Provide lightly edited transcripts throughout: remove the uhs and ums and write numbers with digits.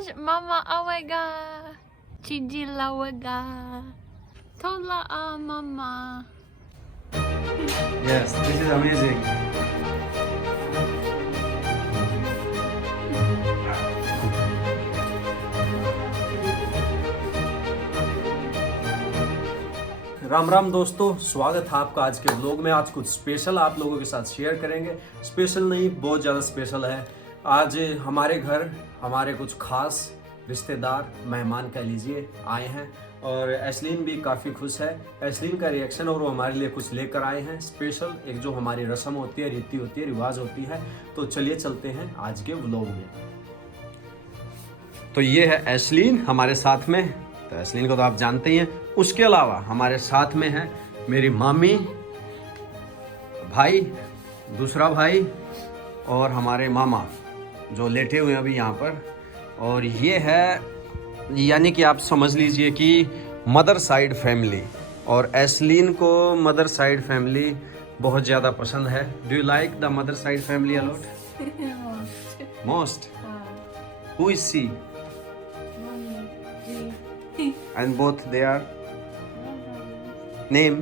gosh, Mama awaga. Chiji lawaga. Tola Mama. Yes, this is amazing. Ram Ram दोस्तों, स्वागत है आपका आज के व्लॉग में। आज कुछ स्पेशल आप लोगों के साथ शेयर करेंगे। स्पेशल नहीं, बहुत ज़्यादा स्पेशल है। आज हमारे घर हमारे कुछ खास रिश्तेदार, मेहमान कह लीजिए, आए हैं और एस्लीन भी काफ़ी खुश है। एस्लीन का रिएक्शन और वो हमारे लिए कुछ लेकर आए हैं स्पेशल, एक जो हमारी रस्म होती है, रीति होती है, रिवाज होती है। तो चलिए चलते हैं आज के व्लॉग में। तो ये है एस्लीन हमारे साथ में। तो एस्लीन को तो आप जानते ही हैं। उसके अलावा हमारे साथ में है मेरी मामी, भाई, दूसरा भाई और हमारे मामा जो लेटे हुए हैं अभी यहाँ पर। और ये है, यानी कि आप समझ लीजिए कि मदर साइड फैमिली। और एस्लीन को मदर साइड फैमिली बहुत ज़्यादा पसंद है। Do you like the mother side family a lot? Most? Who is she? And both they are name?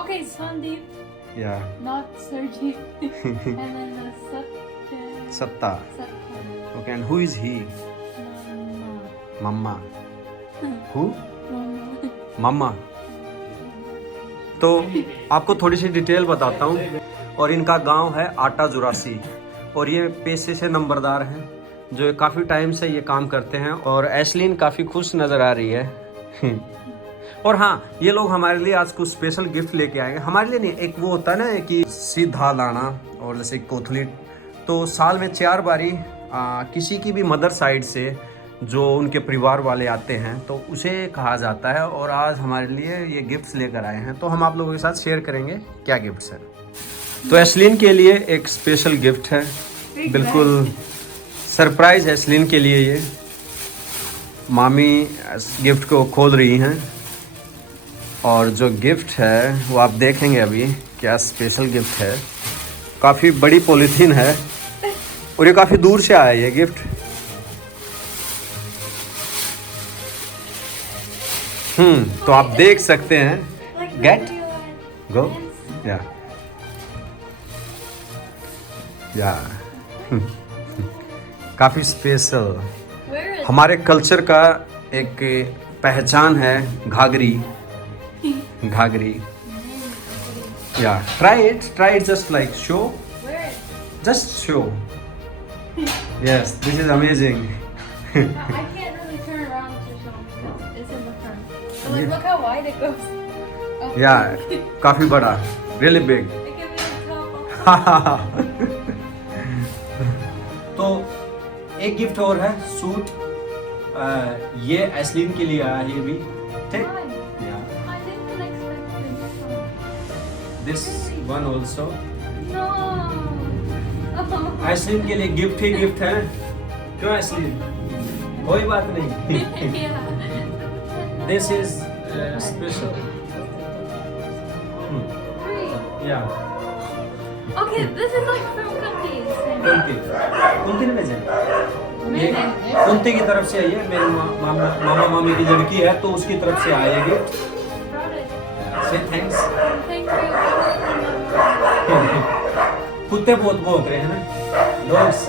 Okay, Sandeep. Yeah. Not Sergey. And then Satta. Satta. Okay, and who is he? Mama. Mama. Who? Mama. Mama. तो आपको थोड़ी सी detail बताता हूँ। और इनका गांव है आटा जुरासी और ये पेशे से नंबरदार हैं जो काफ़ी टाइम से ये काम करते हैं। और एस्लीन काफ़ी खुश नज़र आ रही है। और हाँ, ये लोग हमारे लिए आज कुछ स्पेशल गिफ्ट लेके आएंगे। हमारे लिए नहीं, एक वो होता है ना कि सीधा लाना और जैसे कोथली। तो साल में 4 बारी किसी की भी मदर साइड से जो उनके परिवार वाले आते हैं तो उसे कहा जाता है। और आज हमारे लिए ये गिफ्ट्स लेकर आए हैं, तो हम आप लोगों के साथ शेयर करेंगे क्या गिफ्ट्स हैं। तो एस्लीन के लिए एक स्पेशल गिफ्ट है, बिल्कुल सरप्राइज है एस्लीन के लिए। ये मामी गिफ्ट को खोल रही हैं और जो गिफ्ट है वो आप देखेंगे अभी क्या स्पेशल गिफ्ट है। काफ़ी बड़ी पॉलीथीन है और ये काफ़ी दूर से आया ये गिफ्ट। तो आप देख सकते हैं। गेट गो या काफ़ी स्पेशल हमारे कल्चर का एक पहचान है घाघरी। घाघरी या try it just like show, just show. Yes, this is amazing. I can't really turn around to show them. It's in the front. So like, look how wide it goes. Oh. या काफ़ी बड़ा, really big. It can be a top. तो एक gift और है, suit. ये एस्लीन के लिए आया है ये भी, ठीक। I didn't expect this one also No. एस्लीन के लिए गिफ्ट ही गिफ्ट है। क्यों एस्लीन? कोई बात नहीं। Yeah. This is special. या Okay, this is like from cookies. Kunti ने भेजे। ये कुंती की तरफ से आई है, मेरे मामा मामी की लड़की है तो उसकी तरफ से आया ये गिफ्ट। से थैंक्स। Thank you. कुत्ते बहुत भौंक रहे हैं ना। Dogs,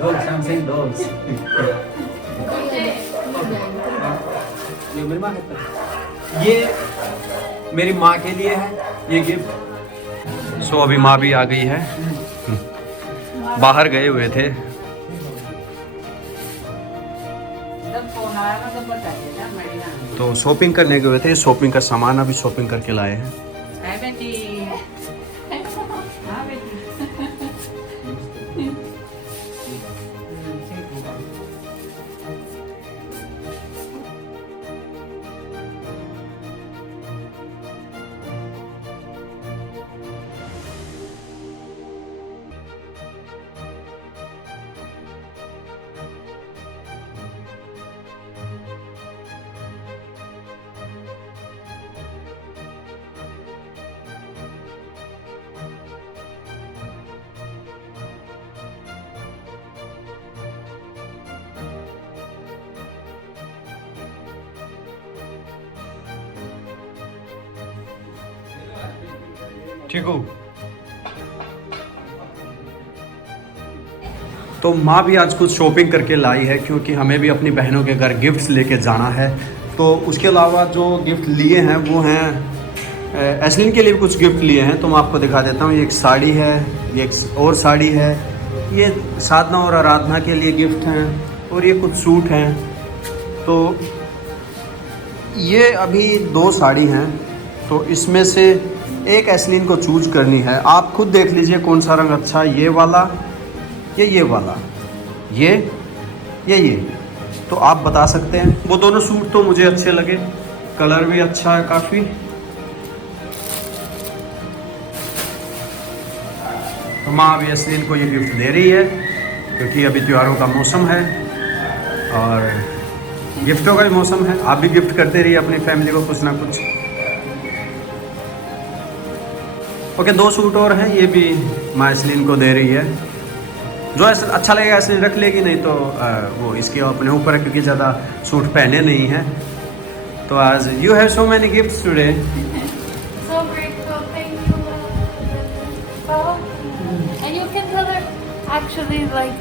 dogs, I am saying dogs. ये मेरी माँ कहता है। ये मेरी माँ के लिए है ये गिफ्ट। सो अभी माँ भी आ गई है, बाहर गए हुए थे। तो शॉपिंग करने गए थे, शॉपिंग का सामान अभी शॉपिंग करके लाए हैं। चीकू। तो माँ भी आज कुछ शॉपिंग करके लाई है क्योंकि हमें भी अपनी बहनों के घर गिफ्ट्स लेके जाना है। तो उसके अलावा जो गिफ्ट लिए हैं वो हैं एस्लिन के लिए भी कुछ गिफ्ट लिए हैं, तो मैं आपको दिखा देता हूँ। ये एक साड़ी है, ये एक और साड़ी है, ये साधना और आराधना के लिए गिफ्ट हैं, और ये कुछ सूट हैं। तो ये अभी 2 साड़ी हैं, तो इसमें से एक एस्लिन को चूज करनी है। आप खुद देख लीजिए कौन सा रंग अच्छा है, ये वाला या ये वाला, ये तो आप बता सकते हैं। वो दोनों सूट तो मुझे अच्छे लगे, कलर भी अच्छा है काफ़ी। तो माँ अभी एस्लिन को ये गिफ्ट दे रही है क्योंकि अभी त्योहारों का मौसम है और गिफ्टों का भी मौसम है। आप भी गिफ्ट करते रहिए अपनी फैमिली को कुछ ना कुछ। ओके, 2 सूट और हैं, ये भी माँ एस्लिन को दे रही है। जो ऐसा अच्छा लगेगा एस्लिन रख लेगी, नहीं तो वो इसके अपने ऊपर है क्योंकि ज़्यादा सूट पहने नहीं हैं। तो आज you have so many gifts today. So grateful, thank you. And you can tell her, actually, like,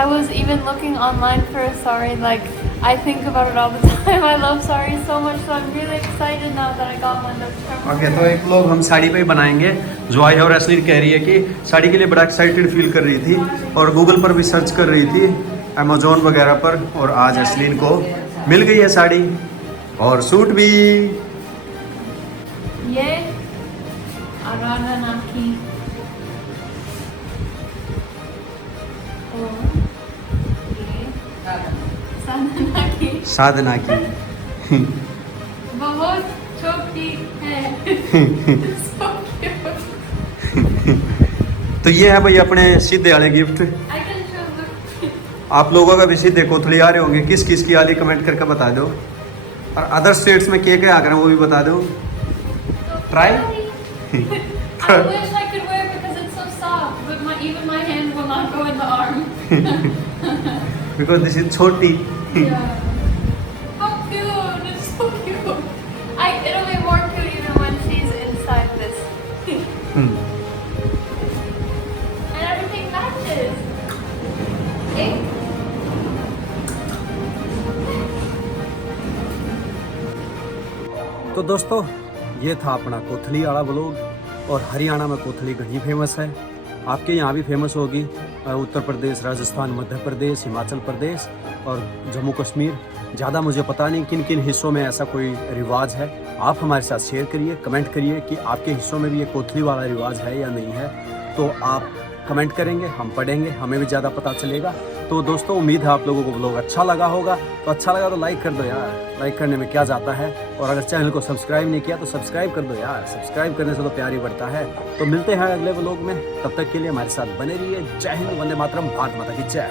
I was even looking online for a sari, like, I think about it all the time. I love saris so much, so I'm really excited now that I got one that's from okay, तो एक लोग हम साड़ी पे ही बनाएंगे। जो आई और एस्लिन कह रही है कि साड़ी के लिए बड़ा एक्साइटेड फील कर रही थी और गूगल पर भी सर्च कर रही थी, अमेजोन वगैरह पर, और आज एस्लिन को मिल गई है साड़ी और सूट भी। ये आराधना की और ये साधना की। साधना की बहुत छोटी है। So cute. तो ये है भाई अपने सीधे वाले gift. I can show them. आप लोगों का भी सीधे कोथली आ रहे होंगे, किस किस की आ रही कमेंट करके बता दो, और अदर स्टेट्स में क्या क्या आ रहे हैं वो भी बता दो। Try? I wish I could wear it because it's so soft, but even my hand will not go in the arm. Because this is छोटी। Yeah. How cute! It's so cute. It'll be more cute even when she's inside this. And everything matches. Hey. तो दोस्तों, ये था अपना कोथली वाला vlog. और हरियाणा में कोथली घनी फेमस है, आपके यहाँ भी फेमस होगी। उत्तर प्रदेश, राजस्थान, मध्य प्रदेश, हिमाचल प्रदेश और जम्मू कश्मीर, ज़्यादा मुझे पता नहीं किन किन हिस्सों में ऐसा कोई रिवाज है। आप हमारे साथ शेयर करिए, कमेंट करिए कि आपके हिस्सों में भी ये कोथली वाला रिवाज है या नहीं है। तो आप कमेंट करेंगे, हम पढ़ेंगे, हमें भी ज़्यादा पता चलेगा। तो दोस्तों, उम्मीद है आप लोगों को व्लॉग अच्छा लगा होगा। तो अच्छा लगा तो लाइक कर दो यार, लाइक करने में क्या जाता है। और अगर चैनल को सब्सक्राइब नहीं किया तो सब्सक्राइब कर दो यार, सब्सक्राइब करने से तो प्यार ही बढ़ता है। तो मिलते हैं अगले व्लॉग में, तब तक के लिए हमारे साथ बने रहिए। जय हिंद, वंदे मातरम, भारत माता की जय।